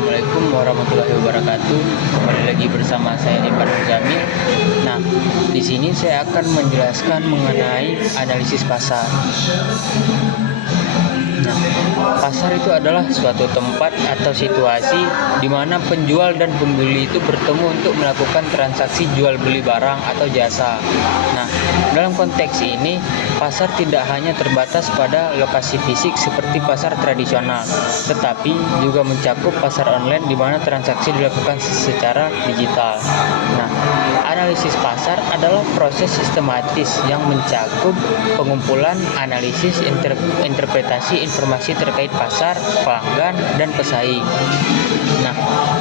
Assalamualaikum warahmatullahi wabarakatuh. Kembali lagi bersama saya Ipan Muzamil. Nah, di sini saya akan menjelaskan mengenai analisis pasar. Nah, pasar itu adalah suatu tempat atau situasi di mana penjual dan pembeli itu bertemu untuk melakukan transaksi jual beli barang atau jasa. Nah, dalam konteks ini, pasar tidak hanya terbatas pada lokasi fisik seperti pasar tradisional, tetapi juga mencakup pasar online di mana transaksi dilakukan secara digital. Nah, analisis pasar adalah proses sistematis yang mencakup pengumpulan, analisis, interpretasi informasi terkait pasar, pelanggan, dan pesaing. Nah,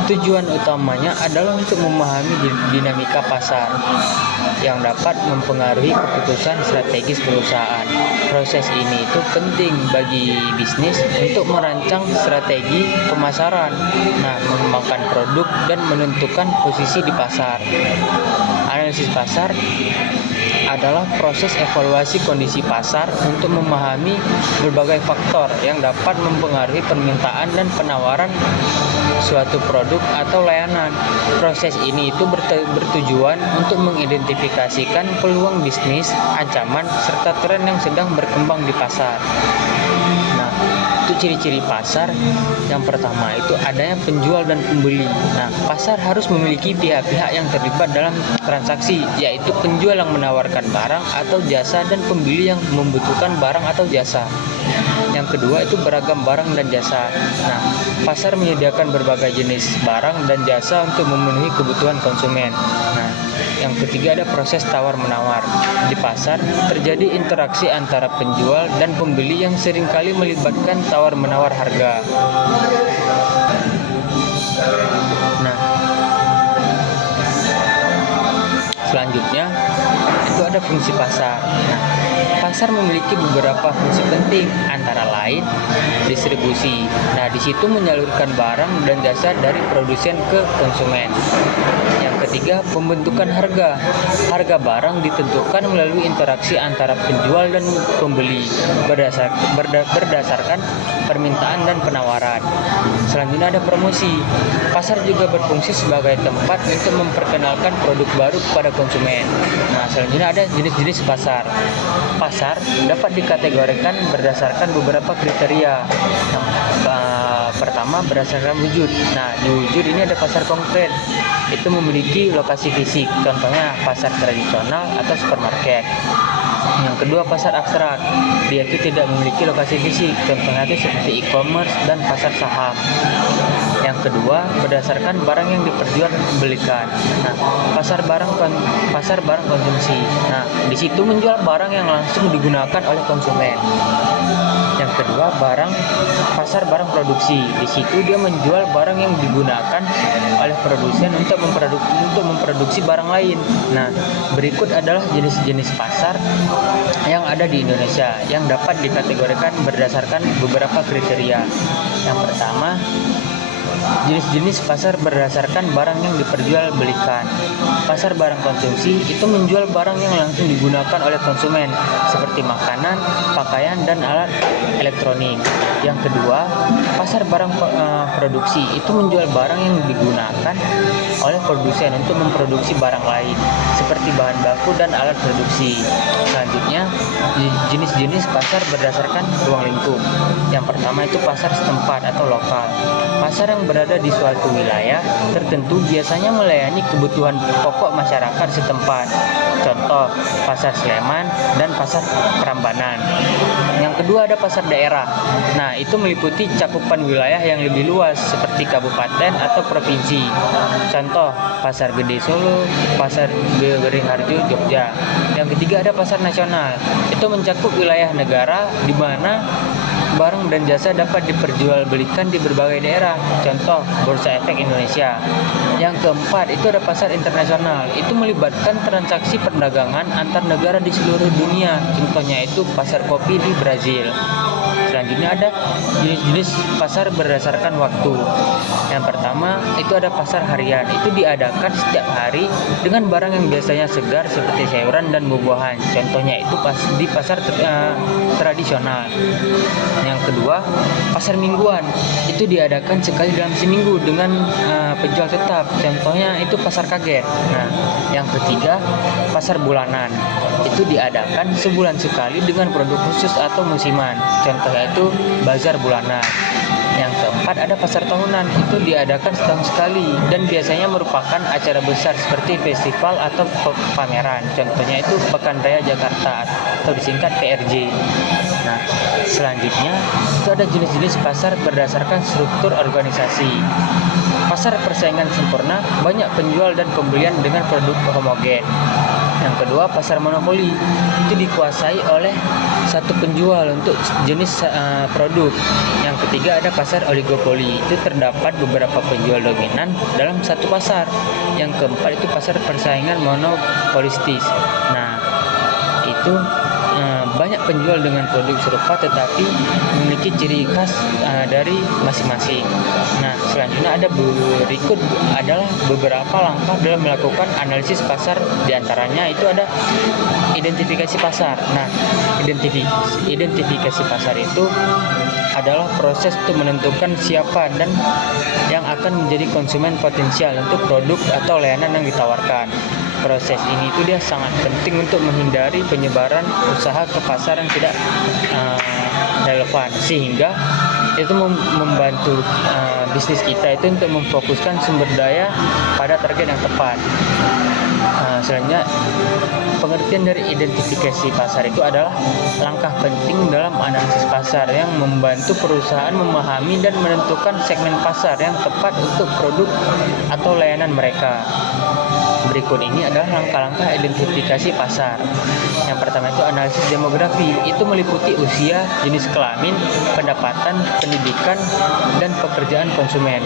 tujuan utamanya adalah untuk memahami dinamika pasar yang dapat mempengaruhi keputusan strategis perusahaan. Proses ini itu penting bagi bisnis untuk merancang strategi pemasaran, mengembangkan produk dan menentukan posisi di pasar. Analisis pasar adalah proses evaluasi kondisi pasar untuk memahami berbagai faktor yang dapat mempengaruhi permintaan dan penawaran suatu produk atau layanan. Proses ini itu bertujuan untuk mengidentifikasikan peluang bisnis, ancaman, serta tren yang sedang berkembang di pasar. Nah, itu ciri-ciri pasar. Yang pertama itu adanya penjual dan pembeli. Nah, pasar harus memiliki pihak-pihak yang terlibat dalam transaksi, yaitu penjual yang menawarkan barang atau jasa dan pembeli yang membutuhkan barang atau jasa. Yang kedua itu beragam barang dan jasa. Nah, pasar menyediakan berbagai jenis barang dan jasa untuk memenuhi kebutuhan konsumen. Nah, yang ketiga ada proses tawar-menawar. Di pasar terjadi interaksi antara penjual dan pembeli yang seringkali melibatkan tawar-menawar harga. Nah, selanjutnya itu ada fungsi pasar. Nah, pasar memiliki beberapa fungsi penting, antara lain distribusi. Nah, di situ menyalurkan barang dan jasa dari produsen ke konsumen. Yang ketiga, pembentukan harga. Harga barang ditentukan melalui interaksi antara penjual dan pembeli berdasarkan permintaan dan penawaran. Selanjutnya ada promosi. Pasar juga berfungsi sebagai tempat untuk memperkenalkan produk baru kepada konsumen. Nah, selanjutnya ada jenis-jenis pasar. Pasar dapat dikategorikan berdasarkan beberapa kriteria. Pertama, berdasarkan wujud. Nah, di wujud ini ada pasar konkret. Itu memiliki lokasi fisik, contohnya pasar tradisional atau supermarket. Yang kedua, pasar abstrak. Dia itu tidak memiliki lokasi fisik, contohnya itu seperti e-commerce dan pasar saham. Yang kedua, berdasarkan barang yang diperjualbelikan. Nah, pasar barang konsumsi. Nah, di situ menjual barang yang langsung digunakan oleh konsumen. Yang kedua, pasar barang produksi. Di situ dia menjual barang yang digunakan oleh produsen untuk memproduksi barang lain. Nah, berikut adalah jenis-jenis pasar yang ada di Indonesia yang dapat dikategorikan berdasarkan beberapa kriteria. Yang pertama, jenis-jenis pasar berdasarkan barang yang diperjualbelikan. Pasar barang konsumsi itu menjual barang yang langsung digunakan oleh konsumen seperti makanan, pakaian, dan alat elektronik. Yang kedua, pasar barang produksi itu menjual barang yang digunakan oleh produsen untuk memproduksi barang lain seperti bahan baku dan alat produksi. Selanjutnya, jenis-jenis pasar berdasarkan ruang lingkup. Yang pertama itu pasar setempat atau lokal. Pasar yang berada di suatu wilayah tertentu biasanya melayani kebutuhan pokok masyarakat setempat. Contoh, pasar Sleman dan pasar Prambanan. Yang kedua ada pasar daerah. Nah, itu meliputi cakupan wilayah yang lebih luas seperti kabupaten atau provinsi. Contoh, pasar Gede Solo, pasar Beringharjo Jogja. Yang ketiga ada pasar nasional. Itu mencakup wilayah negara di mana barang dan jasa dapat diperjualbelikan di berbagai daerah. Contoh, Bursa Efek Indonesia. Yang keempat, itu ada pasar internasional. Itu melibatkan transaksi perdagangan antar negara di seluruh dunia. Contohnya itu pasar kopi di Brazil. Selanjutnya ada jenis-jenis pasar berdasarkan waktu. Yang pertama itu ada pasar harian. Itu diadakan setiap hari dengan barang yang biasanya segar seperti sayuran dan buah-buahan. Contohnya itu di pasar tradisional. Yang kedua, pasar mingguan. Itu diadakan sekali dalam seminggu dengan penjual tetap. Contohnya itu pasar kaget. Nah, yang ketiga, pasar bulanan. Itu diadakan sebulan sekali dengan produk khusus atau musiman. Contohnya itu bazar bulanan. Yang keempat ada pasar tahunan. Itu diadakan setahun sekali dan biasanya merupakan acara besar seperti festival atau pameran. Contohnya itu Pekan Raya Jakarta atau disingkat PRJ. Nah, selanjutnya itu ada jenis-jenis pasar berdasarkan struktur organisasi. Pasar persaingan sempurna, banyak penjual dan pembelian dengan produk homogen. Yang kedua, pasar monopoli. Itu dikuasai oleh satu penjual untuk jenis produk. Yang ketiga ada pasar oligopoli. Itu terdapat beberapa penjual dominan dalam satu pasar. Yang keempat itu pasar persaingan monopolistis. Nah, itu banyak penjual dengan produk serupa tetapi memiliki ciri khas dari masing-masing. Nah, selanjutnya ada berikut adalah beberapa langkah dalam melakukan analisis pasar. Di antaranya itu ada identifikasi pasar. Nah, identifikasi pasar itu adalah proses untuk menentukan siapa dan yang akan menjadi konsumen potensial untuk produk atau layanan yang ditawarkan. Proses ini itu dia sangat penting untuk menghindari penyebaran usaha ke pasar yang tidak relevan, sehingga itu membantu bisnis kita itu untuk memfokuskan sumber daya pada target yang tepat. Selanjutnya, pengertian dari identifikasi pasar itu adalah langkah penting dalam analisis pasar yang membantu perusahaan memahami dan menentukan segmen pasar yang tepat untuk produk atau layanan mereka. Berikut ini adalah langkah-langkah identifikasi pasar. Yang pertama itu analisis demografi. Itu meliputi usia, jenis kelamin, pendapatan, pendidikan, dan pekerjaan konsumen.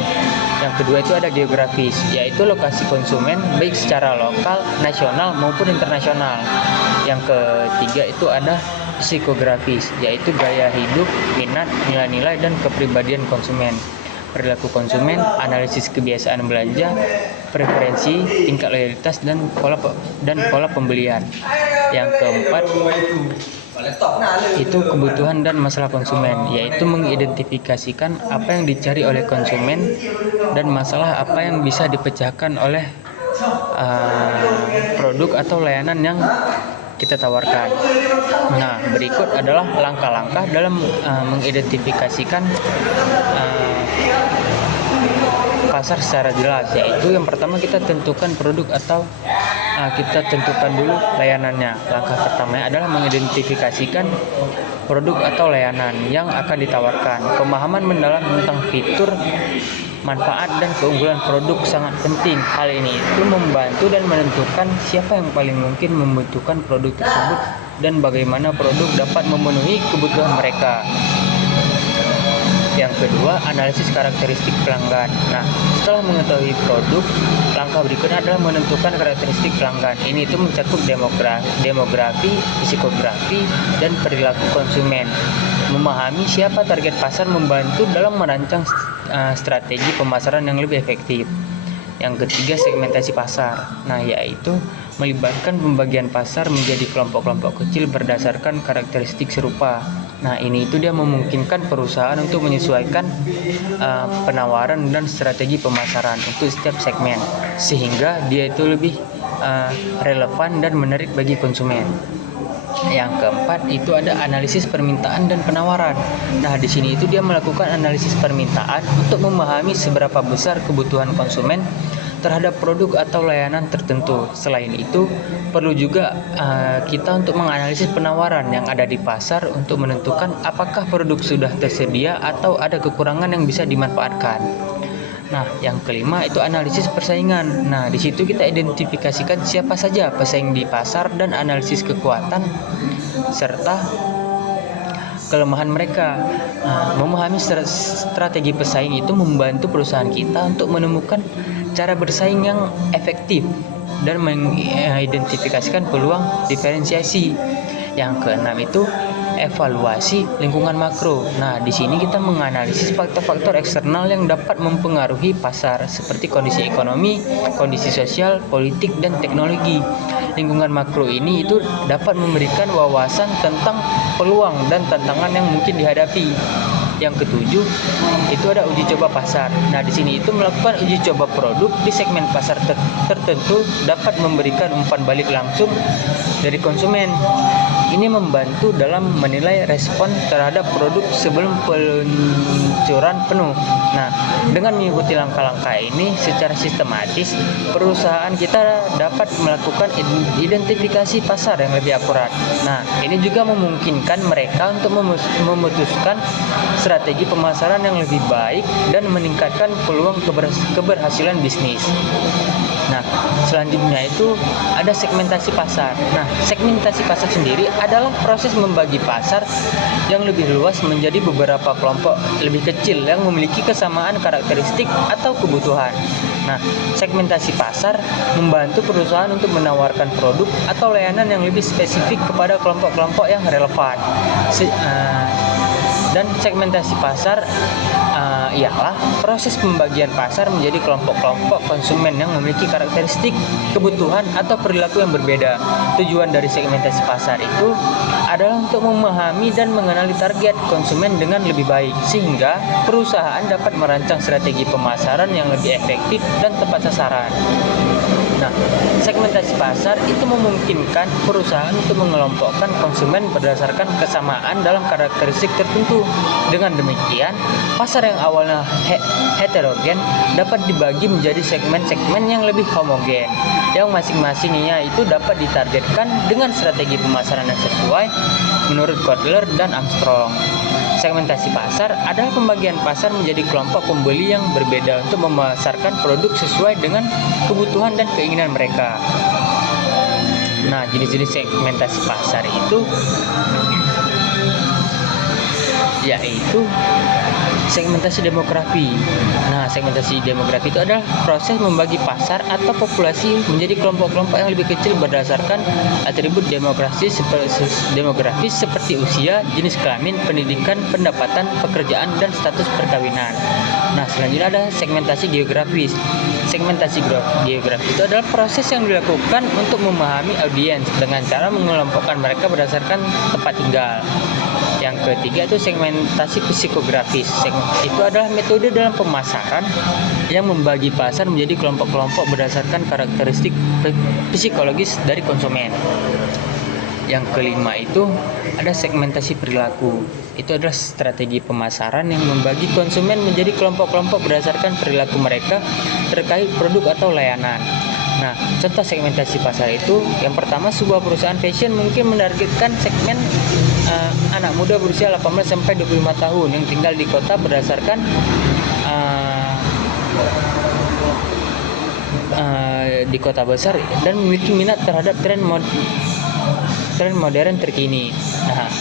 Yang kedua itu ada geografis, yaitu lokasi konsumen baik secara lokal, nasional maupun internasional. Yang ketiga itu ada psikografis, yaitu gaya hidup, minat, nilai-nilai, dan kepribadian konsumen. Perilaku konsumen, analisis kebiasaan belanja, preferensi, tingkat loyalitas, dan pola pembelian. Yang keempat itu kebutuhan dan masalah konsumen, yaitu mengidentifikasikan apa yang dicari oleh konsumen dan masalah apa yang bisa dipecahkan oleh produk atau layanan yang kita tawarkan. Nah, berikut adalah langkah-langkah dalam mengidentifikasikan pasar secara jelas, yaitu yang pertama kita tentukan produk atau kita tentukan dulu layanannya. Langkah pertama adalah mengidentifikasikan produk atau layanan yang akan ditawarkan. Pemahaman mendalam tentang fitur, manfaat, dan keunggulan produk sangat penting. Hal ini itu membantu dan menentukan siapa yang paling mungkin membutuhkan produk tersebut dan bagaimana produk dapat memenuhi kebutuhan mereka. Yang kedua, analisis karakteristik pelanggan. Nah, setelah mengetahui produk, langkah berikutnya adalah menentukan karakteristik pelanggan. Ini itu mencakup demografi, psikografi, dan perilaku konsumen. Memahami siapa target pasar membantu dalam merancang strategi pemasaran yang lebih efektif. Yang ketiga, segmentasi pasar. Nah, yaitu melibatkan pembagian pasar menjadi kelompok-kelompok kecil berdasarkan karakteristik serupa. Nah, ini itu dia memungkinkan perusahaan untuk menyesuaikan penawaran dan strategi pemasaran untuk setiap segmen, sehingga dia itu lebih relevan dan menarik bagi konsumen. Yang keempat itu ada analisis permintaan dan penawaran. Nah, di sini itu dia melakukan analisis permintaan untuk memahami seberapa besar kebutuhan konsumen terhadap produk atau layanan tertentu. Selain itu, perlu juga kita untuk menganalisis penawaran yang ada di pasar untuk menentukan apakah produk sudah tersedia atau ada kekurangan yang bisa dimanfaatkan. Nah, yang kelima itu analisis persaingan. Nah, di situ kita identifikasikan siapa saja pesaing di pasar dan analisis kekuatan serta kelemahan mereka. Memahami strategi pesaing itu membantu perusahaan kita untuk menemukan cara bersaing yang efektif dan mengidentifikasikan peluang diferensiasi. Yang keenam itu evaluasi lingkungan makro. Nah, di sini kita menganalisis faktor-faktor eksternal yang dapat mempengaruhi pasar seperti kondisi ekonomi, kondisi sosial, politik, dan teknologi. Lingkungan makro ini itu dapat memberikan wawasan tentang peluang dan tantangan yang mungkin dihadapi. Yang ketujuh, itu ada uji coba pasar. Nah, di sini itu melakukan uji coba produk di segmen pasar tertentu dapat memberikan umpan balik langsung dari konsumen. Ini membantu dalam menilai respon terhadap produk sebelum peluncuran penuh. Nah, dengan mengikuti langkah-langkah ini secara sistematis, perusahaan kita dapat melakukan identifikasi pasar yang lebih akurat. Nah, ini juga memungkinkan mereka untuk memutuskan strategi pemasaran yang lebih baik dan meningkatkan peluang keberhasilan bisnis. Nah, selanjutnya itu ada segmentasi pasar. Nah, segmentasi pasar sendiri adalah proses membagi pasar yang lebih luas menjadi beberapa kelompok lebih kecil yang memiliki kesamaan karakteristik atau kebutuhan. Nah, segmentasi pasar membantu perusahaan untuk menawarkan produk atau layanan yang lebih spesifik kepada kelompok-kelompok yang relevan. Dan segmentasi pasar ialah proses pembagian pasar menjadi kelompok-kelompok konsumen yang memiliki karakteristik, kebutuhan, atau perilaku yang berbeda. Tujuan dari segmentasi pasar itu adalah untuk memahami dan mengenali target konsumen dengan lebih baik, sehingga perusahaan dapat merancang strategi pemasaran yang lebih efektif dan tepat sasaran. Nah, segmentasi pasar itu memungkinkan perusahaan untuk mengelompokkan konsumen berdasarkan kesamaan dalam karakteristik tertentu. Dengan demikian, pasar yang awalnya heterogen dapat dibagi menjadi segmen-segmen yang lebih homogen, yang masing-masingnya itu dapat ditargetkan dengan strategi pemasaran yang sesuai menurut Kotler dan Armstrong. Segmentasi pasar adalah pembagian pasar menjadi kelompok pembeli yang berbeda untuk memasarkan produk sesuai dengan kebutuhan dan keinginan mereka. Nah, jenis-jenis segmentasi pasar itu yaitu segmentasi demografi. Nah, segmentasi demografi itu adalah proses membagi pasar atau populasi menjadi kelompok-kelompok yang lebih kecil berdasarkan atribut demografis seperti usia, jenis kelamin, pendidikan, pendapatan, pekerjaan, dan status perkawinan. Nah, selanjutnya ada segmentasi geografis. Segmentasi geografis itu adalah proses yang dilakukan untuk memahami audiens dengan cara mengelompokkan mereka berdasarkan tempat tinggal. Yang ketiga itu segmentasi psikografis. Itu adalah metode dalam pemasaran yang membagi pasar menjadi kelompok-kelompok berdasarkan karakteristik psikologis dari konsumen. Yang kelima itu ada segmentasi perilaku. Itu adalah strategi pemasaran yang membagi konsumen menjadi kelompok-kelompok berdasarkan perilaku mereka terkait produk atau layanan. Nah, contoh segmentasi pasar itu, yang pertama, sebuah perusahaan fashion mungkin menargetkan segmen anak muda berusia 18 sampai 25 tahun yang tinggal di kota berdasarkan di kota besar dan memiliki minat terhadap tren modern terkini. Nah,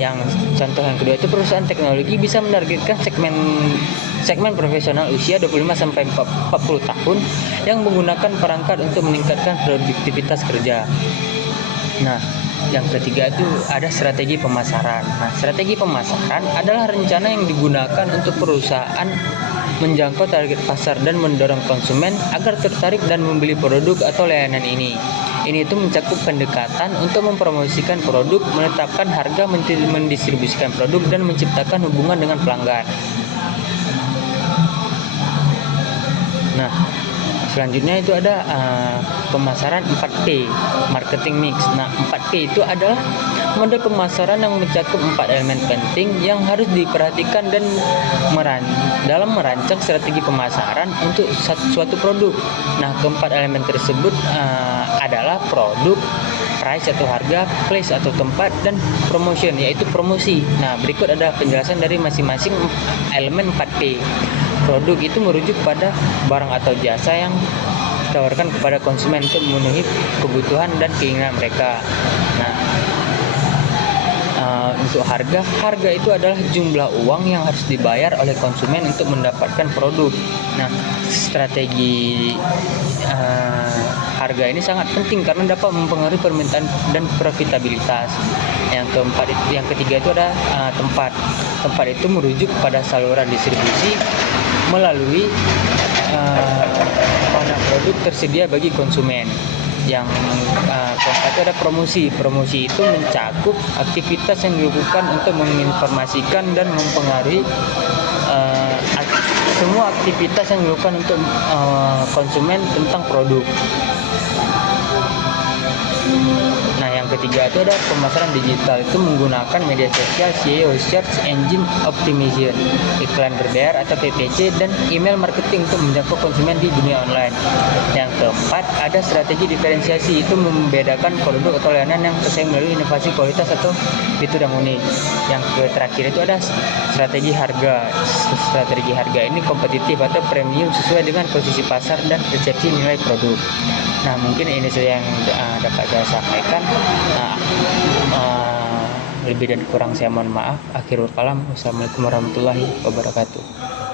yang contoh yang kedua itu perusahaan teknologi bisa menargetkan segmen profesional usia 25 sampai 40 tahun yang menggunakan perangkat untuk meningkatkan produktivitas kerja. Nah, yang ketiga itu ada strategi pemasaran. Nah, strategi pemasaran adalah rencana yang digunakan untuk perusahaan menjangkau target pasar dan mendorong konsumen agar tertarik dan membeli produk atau layanan ini. Ini itu mencakup pendekatan untuk mempromosikan produk, menetapkan harga, mendistribusikan produk, dan menciptakan hubungan dengan pelanggan. Nah, selanjutnya itu ada pemasaran 4P, marketing mix. Nah, 4P itu adalah model pemasaran yang mencakup 4 elemen penting yang harus diperhatikan dan dalam merancang strategi pemasaran untuk suatu produk. Nah, keempat elemen tersebut adalah produk, price atau harga, place atau tempat, dan promotion yaitu promosi. Nah, berikut ada penjelasan dari masing-masing elemen 4P. Produk itu merujuk pada barang atau jasa yang ditawarkan kepada konsumen untuk memenuhi kebutuhan dan keinginan mereka. Nah, untuk harga itu adalah jumlah uang yang harus dibayar oleh konsumen untuk mendapatkan produk. Nah, strategi harga ini sangat penting karena dapat mempengaruhi permintaan dan profitabilitas. Yang ketiga itu ada tempat. Tempat itu merujuk pada saluran distribusi melalui mana produk tersedia bagi konsumen. Yang keempat itu ada promosi. Promosi itu mencakup aktivitas yang dilakukan untuk menginformasikan dan mempengaruhi semua aktivitas yang dilakukan untuk konsumen tentang produk. Nah, yang ketiga itu ada pemasaran digital, itu menggunakan media sosial, SEO, Search Engine Optimization, iklan berbayar atau PPC, dan email marketing untuk menjangkau konsumen di dunia online. Yang keempat ada strategi diferensiasi, itu membedakan produk atau layanan yang bersaing melalui inovasi kualitas atau fitur yang unik. Yang terakhir itu ada strategi harga. Strategi harga ini kompetitif atau premium sesuai dengan posisi pasar dan persepsi nilai produk. Nah, mungkin ini saja yang dapat saya sampaikan. Lebih dan kurang saya mohon maaf. Akhirul kalam. Wassalamualaikum warahmatullahi wabarakatuh.